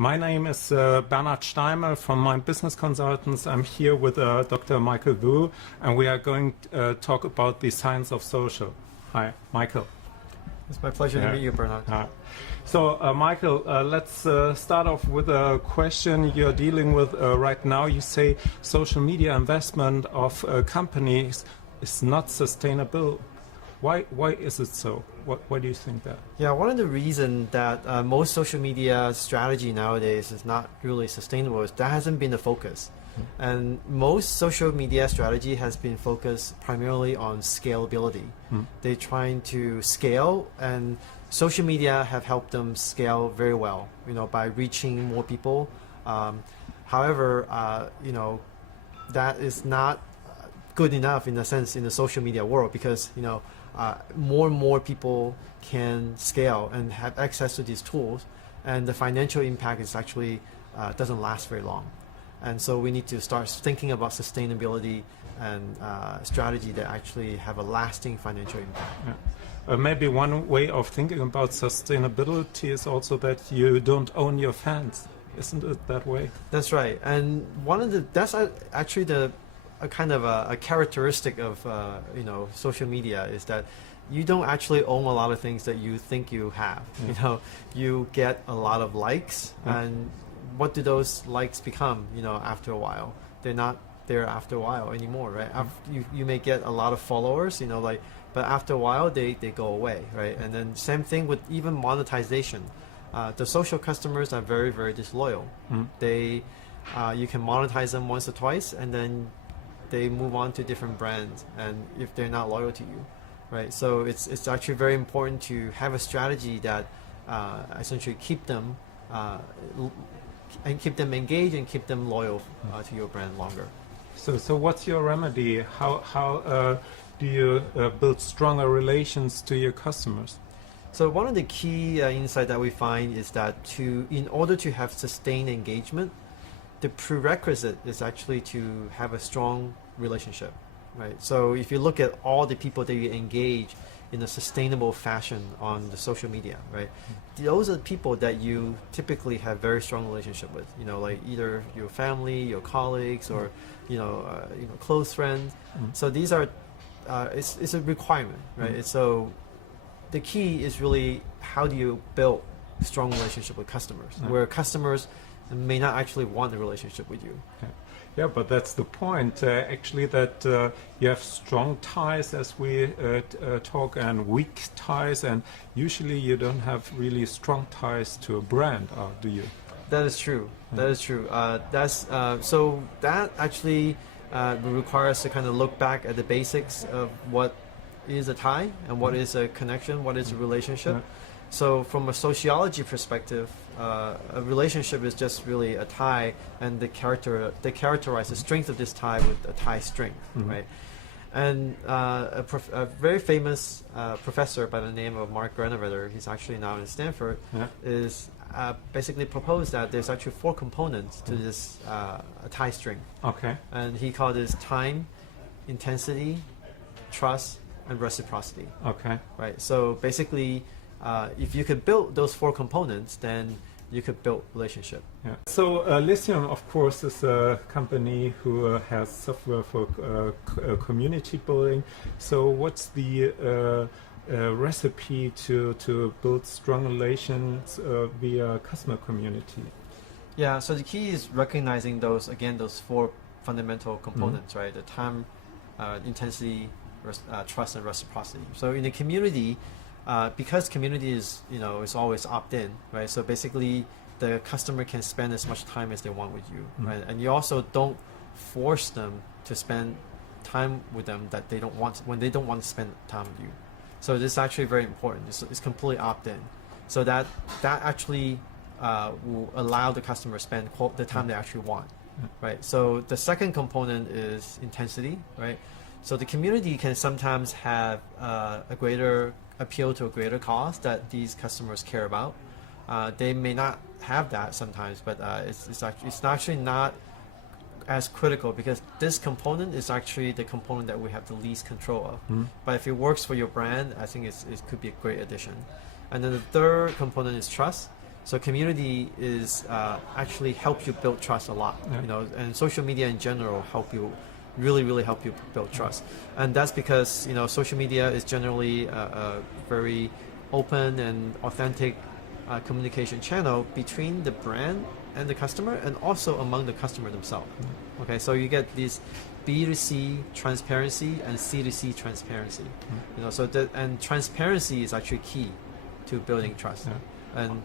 My name is Bernhard Steimel from my business consultants. I'm here with Dr. Michael Wu, and we are going to talk about the science of social. Hi, Michael. It's my pleasure to meet you, Bernhard. So, Michael, let's start off with a question you're dealing with right now. You say social media investment of companies is not sustainable. Why is it so? Why do you think that? Yeah, one of the reasons that most social media strategy nowadays is not really sustainable is that hasn't been the focus. And most social media strategy has been focused primarily on scalability. They're trying to scale, and social media have helped them scale very well, by reaching more people. However, that is not good enough in a sense in the social media world, because more and more people can scale and have access to these tools, and the financial impact is actually doesn't last very long. And so we need to start thinking about sustainability and strategy that actually have a lasting financial impact. Yeah. Maybe one way of thinking about sustainability is also that you don't own your fans. Isn't it that way? That's right. And that's actually a kind of a characteristic of social media is that you don't actually own a lot of things that you think you have. You get a lot of likes, and what do those likes become? After a while, they're not there after a while anymore, right? You may get a lot of followers, but after a while they go away, right? And then same thing with even monetization. The social customers are very, very disloyal. You can monetize them once or twice, and then they move on to different brands, and if they're not loyal to you, right? So it's actually very important to have a strategy that essentially keep them engaged and keep them loyal to your brand longer. So what's your remedy? How do you build stronger relations to your customers? So one of the key insight that we find is that in order to have sustained engagement, the prerequisite is actually to have a strong relationship, right? So if you look at all the people that you engage in a sustainable fashion on the social media, right? Those are the people that you typically have very strong relationship with, like either your family, your colleagues, or close friends. So these are it's a requirement, right? So the key is really how do you build strong relationship with customers, where customers may not actually want a relationship with you. Yeah, but that's the point, actually, that you have strong ties, as we talk, and weak ties, and usually you don't have really strong ties to a brand, do you? That is true. That is true. So that actually requires us to kind of look back at the basics of what is a tie and what is a connection, what is a relationship. So from a sociology perspective, a relationship is just really a tie, and they characterize the strength of this tie with a tie strength, right? And a very famous professor by the name of Mark Bernhard, he's actually now in Stanford, is basically proposed that there's actually 4 components to this tie string. Okay. And he called this time, intensity, trust, and reciprocity. Okay. Right. So basically, if you could build those 4 components, then you could build relationship. Yeah. So Lithium, of course, is a company who has software for community building. So what's the recipe to build strong relations via customer community? Yeah. So the key is recognizing those 4 fundamental components, right? The time, intensity, trust, and reciprocity. So in the community, because community is is always opt-in, right? So basically, the customer can spend as much time as they want with you, right? And you also don't force them to spend time with them that they don't want when they don't want to spend time with you. So this is actually very important. It's completely opt-in, so that actually will allow the customer to spend the time they actually want, right? So the second component is intensity, right? So the community can sometimes have a greater appeal to a greater cause that these customers care about. They may not have that sometimes, but it's actually not as critical, because this component is actually the component that we have the least control of. But if it works for your brand, I think it could be a great addition. And then the third component is trust. So community is actually help you build trust a lot, and social media in general really help you build trust. And that's because, social media is generally a very open and authentic communication channel between the brand and the customer, and also among the customer themselves. Okay, so you get this B2C transparency and C2C transparency. And transparency is actually key to building trust. And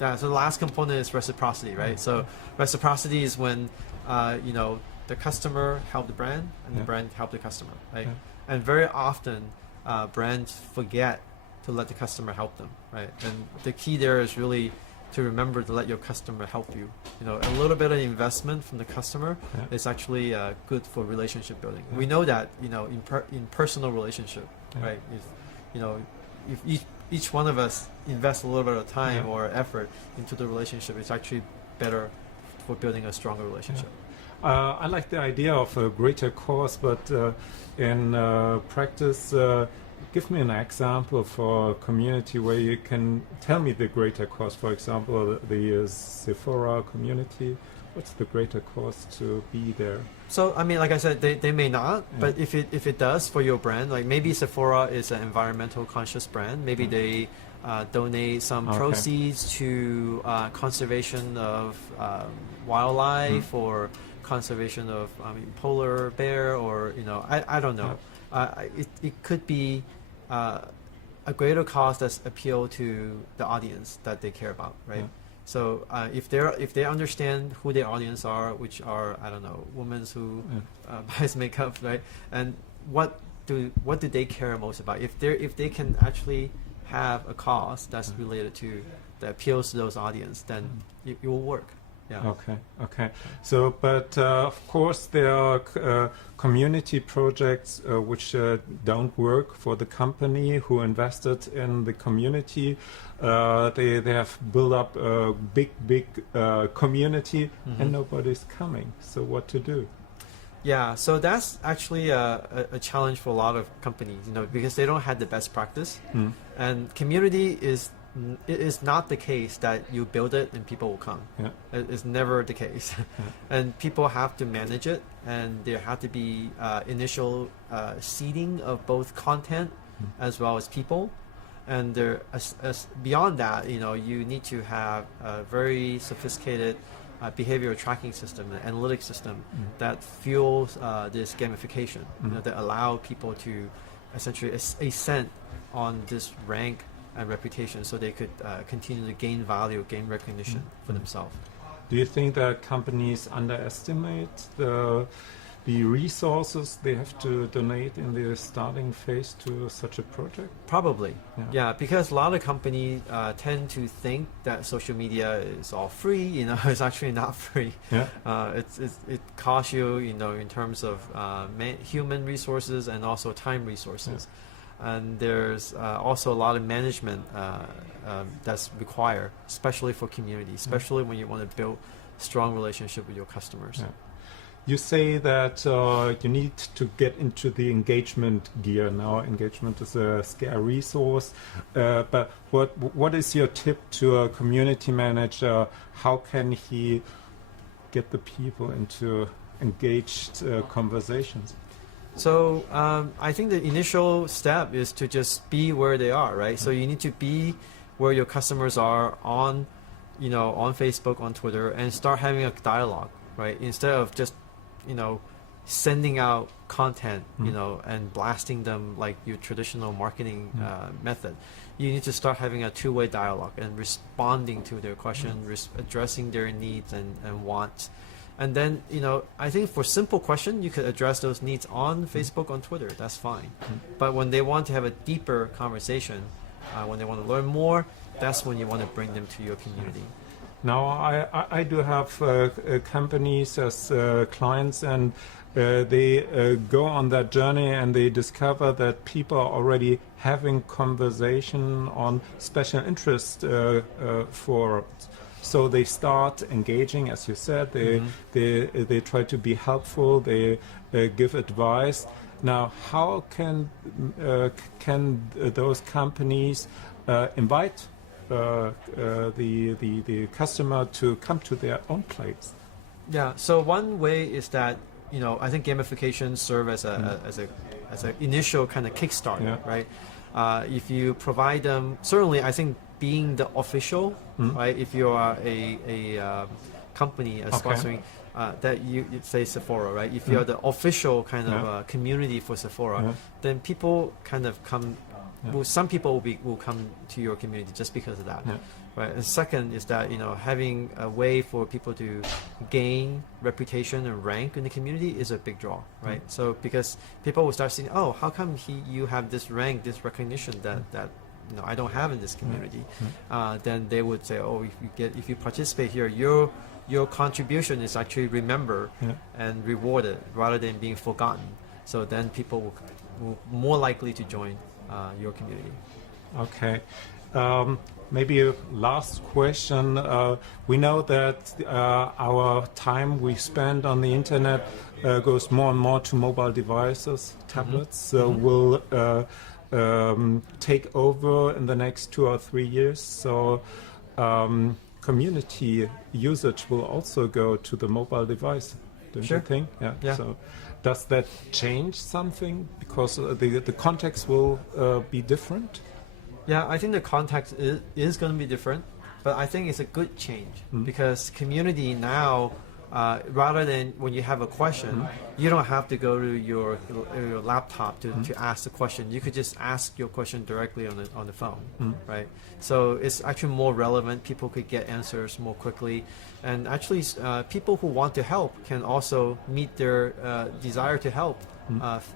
so the last component is reciprocity, right? So reciprocity is when the customer help the brand and the brand help the customer, right? And very often brands forget to let the customer help them, right? And the key there is really to remember to let your customer help you. A little bit of investment from the customer is actually good for relationship building. We know that in personal relationship, right? If each one of us invest a little bit of time or effort into the relationship, it's actually better for building a stronger relationship. I like the idea of a greater cause, but in practice, give me an example for a community where you can tell me the greater cause. For example, the Sephora community. What's the greater cause to be there? So, like I said, they may not, but if it does for your brand, like maybe Sephora is an environmental conscious brand, maybe they donate some proceeds to conservation of wildlife or conservation of polar bear, or I don't know. It could be a greater cause that's appeal to the audience that they care about, right? So if they understand who their audience are, which are, I don't know, women who buys makeup, right? And what do they care most about? If they can actually have a cause that's related to that appeals to those audience, then it will work. Yeah. Okay. So, but of course, there are community projects which don't work for the company who invested in the community. They have built up a big community, and nobody's coming. So, what to do? Yeah, so that's actually a challenge for a lot of companies, because they don't have the best practice, and community is. It is not the case that you build it and people will come. It's never the case. And people have to manage it, and there have to be initial seeding of both content as well as people. And there, as beyond that, you need to have a very sophisticated behavioral tracking system, an analytics system that fuels this gamification, that allow people to essentially ascend on this rank and reputation, so they could continue to gain value, gain recognition for themselves. Do you think that companies underestimate the resources they have to donate in the starting phase to such a project? Probably, yeah, because a lot of companies tend to think that social media is all free. It's actually not free. It costs you, in terms of human resources and also time resources. And there's also a lot of management that's required, especially for community, especially when you want to build strong relationship with your customers. You say that you need to get into the engagement gear now. Engagement is a scarce resource, but what is your tip to a community manager? How can he get the people into engaged conversations? So I think the initial step is to just be where they are, right? So you need to be where your customers are on Facebook, on Twitter, and start having a dialogue, right? Instead of just, sending out content, and blasting them like your traditional marketing method. You need to start having a two-way dialogue and responding to their questions, addressing their needs and wants. And then, I think for simple question, you could address those needs on Facebook, on Twitter. That's fine. But when they want to have a deeper conversation, when they want to learn more, that's when you want to bring them to your community. Now, I do have companies as clients, and they go on that journey and they discover that people are already having conversation on special interest forums. So they start engaging, as you said. They try to be helpful. They give advice. Now, how can those companies invite the customer to come to their own place? Yeah. So one way is that I think gamification serve as an initial kind of kickstart, right? If you provide them, certainly I think being the official, right? If you are a company sponsoring, that you say Sephora, right? If you're the official kind of community for Sephora, then people kind of come. Well, some people will come to your community just because of that, right? And second is that having a way for people to gain reputation and rank in the community is a big draw, right? So because people will start seeing, oh, how come you have this rank, this recognition that I don't have in this community? Then they would say, oh, if you participate here, your contribution is actually remembered and rewarded rather than being forgotten. So then people will more likely to join your community. Okay. Maybe a last question. We know that our time we spend on the internet goes more and more to mobile devices, tablets. Will take over in the next 2 or 3 years. So community usage will also go to the mobile device, don't you think? Yeah. So does that change something because the context will be different? Yeah, I think the context is going to be different, but I think it's a good change because community now, rather than when you have a question, you don't have to go to your laptop to ask the question. You could just ask your question directly on the phone, right? So it's actually more relevant. People could get answers more quickly, and actually, people who want to help can also meet their desire to help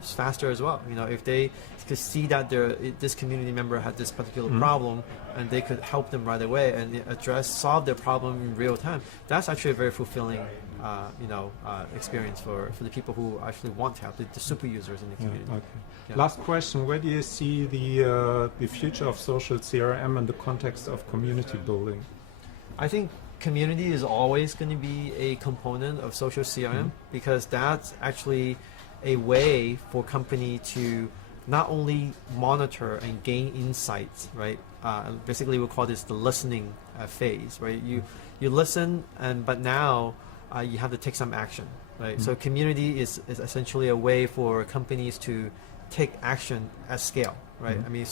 faster as well. If they could see that this community member had this particular problem, and they could help them right away and solve their problem in real time, that's actually a very fulfilling experience for the people who actually want to help, the super users in the community. Last question: where do you see the future of social CRM in the context of community building? I think community is always going to be a component of social CRM because that's actually a way for company to not only monitor and gain insights, right? Basically, we call this the listening phase, right? You listen, but now you have to take some action, right? So community is essentially a way for companies to take action at scale, right? I mean,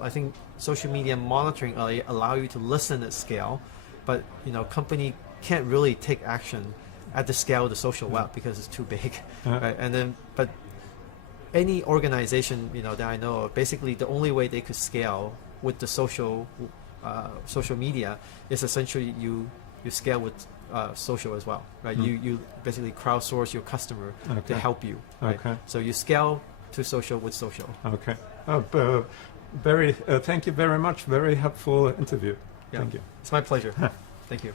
I think social media monitoring allow you to listen at scale, but company can't really take action at the scale of the social web because it's too big, right? And then, but any organization that I know of, basically the only way they could scale with the social media is essentially you scale with social as well, right? You basically crowdsource your customer to help you, right? So you scale to social with social. Okay. Thank you very much. Very helpful interview. Thank you. It's my pleasure. Thank you.